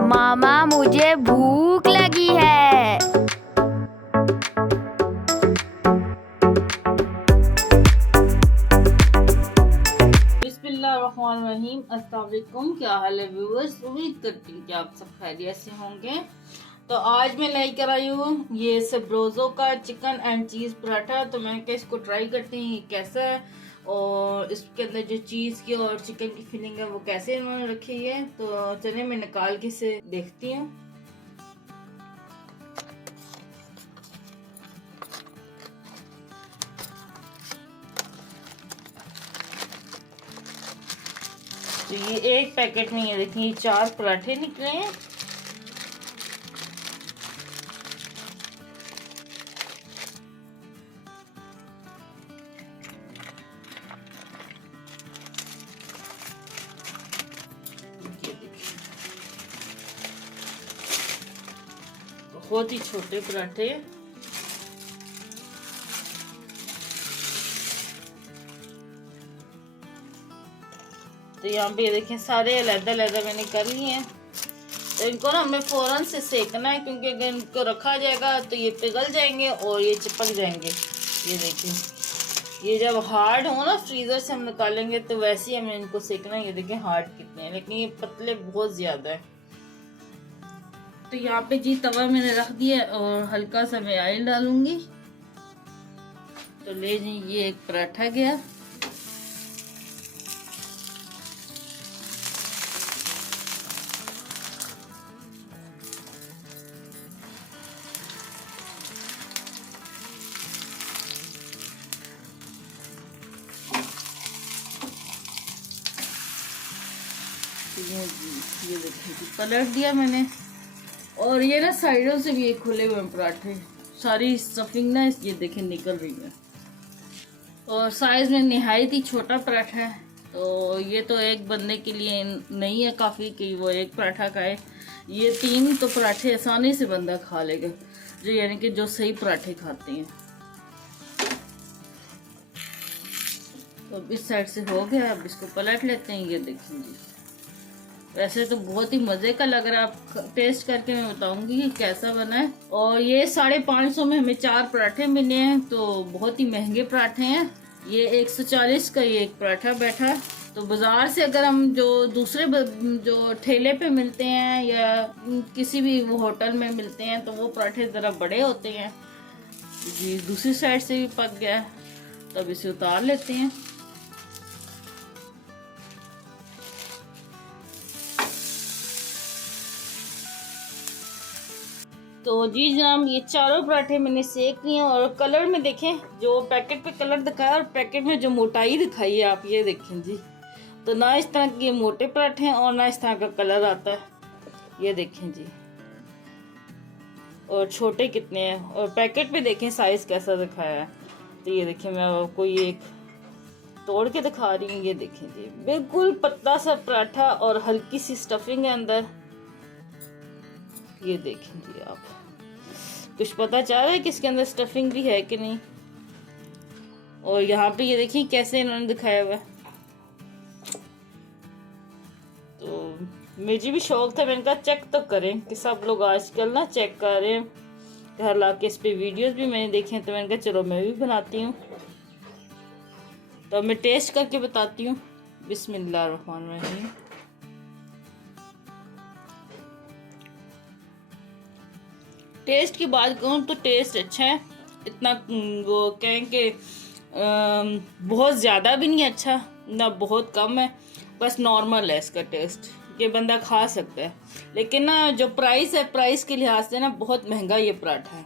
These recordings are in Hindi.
मामा मुझे भूख लगी है। बिस्मिल्लाहिर्रहमानिर्रहीम। अस्सलाम वालेकुम। क्या हाल है व्यूअर्स? उम्मीद करती हूँ कि आप सब खैरियत से होंगे। तो आज मैं लेकर आई हूँ ये सबरोज़ो का चिकन एंड चीज़ पराठा। तो मैं क्या इसको ट्राई करती हूँ ये कैसा है और इसके अंदर जो चीज़ की और चिकन की फिलिंग है वो कैसे इन्होंने रखी है। तो चलिए मैं निकाल के इसे देखती हूँ। तो ये एक पैकेट में ये देखिए ये 4 पराठे निकले हैं। बहुत ही छोटे पराठे। तो यहाँ पे ये देखें सारे अलग-अलग मैंने कर लिए हैं। तो इनको ना हमें फौरन से सेकना है क्योंकि अगर इनको रखा जाएगा तो ये पिघल जाएंगे और ये चिपक जाएंगे। ये देखें ये जब हार्ड हो ना फ्रीज़र से हम निकालेंगे तो वैसे ही हमें इनको सेकना है। ये देखें हार्ड कितने हैं लेकिन ये पतले बहुत ज़्यादा है। तो यहाँ पे जी तवा मैंने रख दिया और हल्का सा मैं ऑयल डालूंगी। तो ले जी ये एक पराठा गया। ये देखिए पलट दिया मैंने और ये ना साइडों से भी ये खुले हुए पराठे सारी स्टफिंग ना ये देखें निकल रही है। और साइज में निहायत ही छोटा पराठा है। तो ये तो एक बंदे के लिए नहीं है काफ़ी कि वो एक पराठा खाए। ये 3 तो पराठे आसानी से बंदा खा लेगा जो यानी कि जो सही पराठे खाते हैं। तो इस साइड से हो गया। अब इसको पलट लेते हैं। ये देखें जी वैसे तो बहुत ही मज़े का लग रहा है। आप टेस्ट करके मैं बताऊंगी कि कैसा बना है। और ये 550 में हमें 4 पराठे मिले हैं। तो बहुत ही महंगे पराठे हैं। ये 140 का ये एक पराठा बैठा। तो बाज़ार से अगर हम जो दूसरे जो ठेले पे मिलते हैं या किसी भी वो होटल में मिलते हैं तो वो पराठे ज़रा बड़े होते हैं। जी दूसरी साइड से भी पक गया। तब इसे उतार लेते हैं। तो जी जनाब ये चारों पराठे मैंने सेक लिए और कलर में देखें जो पैकेट पे कलर दिखाया और पैकेट में जो मोटाई दिखाई है आप ये देखें जी। तो ना इस तरह के मोटे पराठे हैं और ना इस तरह का कलर आता है। ये देखें जी और छोटे कितने हैं और पैकेट पे देखें साइज कैसा दिखाया है। तो ये देखें मैं आपको ये एक तोड़ के दिखा रही हूँ। ये देखें जी बिल्कुल पतला सा पराठा और हल्की सी स्टफिंग है अंदर। ये देखें जी आप कुछ पता चल रहा है कि इसके अंदर स्टफिंग भी है कि नहीं। और यहाँ पे ये देखिए कैसे इन्होंने दिखाया हुआ है। तो मुझे भी शौक था मैंने कहा चेक तो करें कि सब लोग आजकल ना चेक कर रहे हैं घर ला के। इस पे वीडियोस भी मैंने देखे हैं तो मैंने कहा चलो मैं भी बनाती हूँ। तो मैं टेस्ट करके बताती हूँ। बिस्मिल्लाहिर्रहमानिर्रहीम। टेस्ट की बात करूँ तो टेस्ट अच्छा है। इतना वो कहें कि बहुत ज़्यादा भी नहीं अच्छा ना बहुत कम है। बस नॉर्मल है इसका टेस्ट ये बंदा खा सकता है। लेकिन ना जो प्राइस है प्राइस के लिहाज से ना बहुत महंगा ये पराठा है।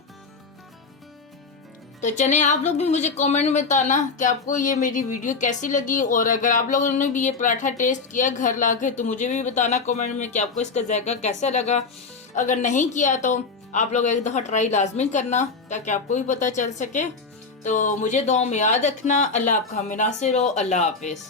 तो चले आप लोग भी मुझे कमेंट में बताना कि आपको ये मेरी वीडियो कैसी लगी। और अगर आप लोगों ने भी ये पराठा टेस्ट किया घर ला के तो मुझे भी बताना कमेंट में कि आपको इसका जायका कैसा लगा। अगर नहीं किया तो आप लोग एक दफ़ा ट्राई लाजमी करना ताकि आपको भी पता चल सके। तो मुझे दुआ में याद रखना। अल्लाह आपका हमें नासिर हो। अल्लाह हाफिज़।